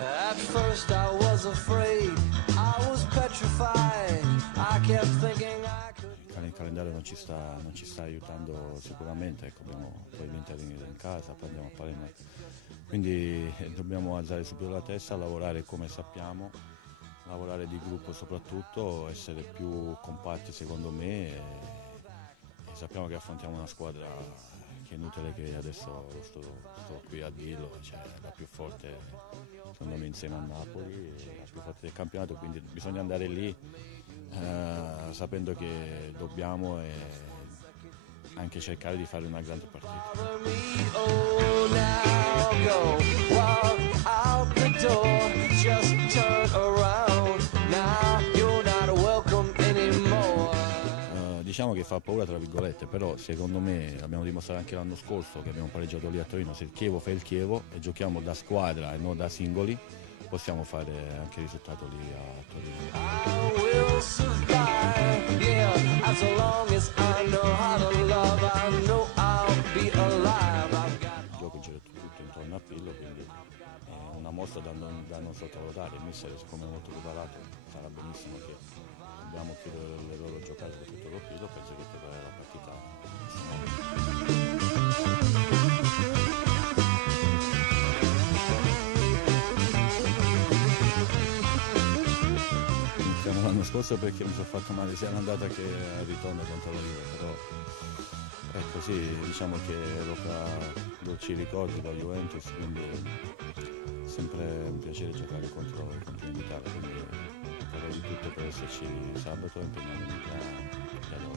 At first I was afraid, I was petrified, I kept thinking I could. Il calendario non ci sta aiutando sicuramente, ecco, abbiamo poi l'Inter in casa, poi andiamo a Palermo, quindi dobbiamo alzare subito la testa, lavorare come sappiamo, lavorare di gruppo soprattutto, essere più compatti secondo me e sappiamo che affrontiamo una squadra che è inutile che adesso sto qui a dirlo, cioè la più forte secondo me insieme a Napoli, la più forte del campionato, quindi bisogna andare lì sapendo che dobbiamo anche cercare di fare una grande partita. Oh, now go, walk out the door, just turn around, now you're not welcome anymore. Diciamo che fa paura tra virgolette, però secondo me l'abbiamo dimostrato anche l'anno scorso che abbiamo pareggiato lì a Torino, se il Chievo fa il Chievo e giochiamo da squadra e non da singoli, possiamo fare anche il risultato lì a Torino. I will survive, yeah, as long as I know how to love, I know I'll be alive. Il gioco gira tutto intorno a Pirlo, quindi è una mossa da non sottovalutare. Il mister, siccome è molto preparato, sarà benissimo che dobbiamo chiudere le loro giocate, soprattutto con Pirlo, penso che preparerà la partita. Iniziamo l'anno scorso perché mi sono fatto male sia all'andata che al ritorno contro la Juve, però è così, diciamo che lo ci ricordi la Juventus, quindi è sempre un piacere giocare contro l'Italia, quindi farò di tutto per esserci sabato e impegnarmi a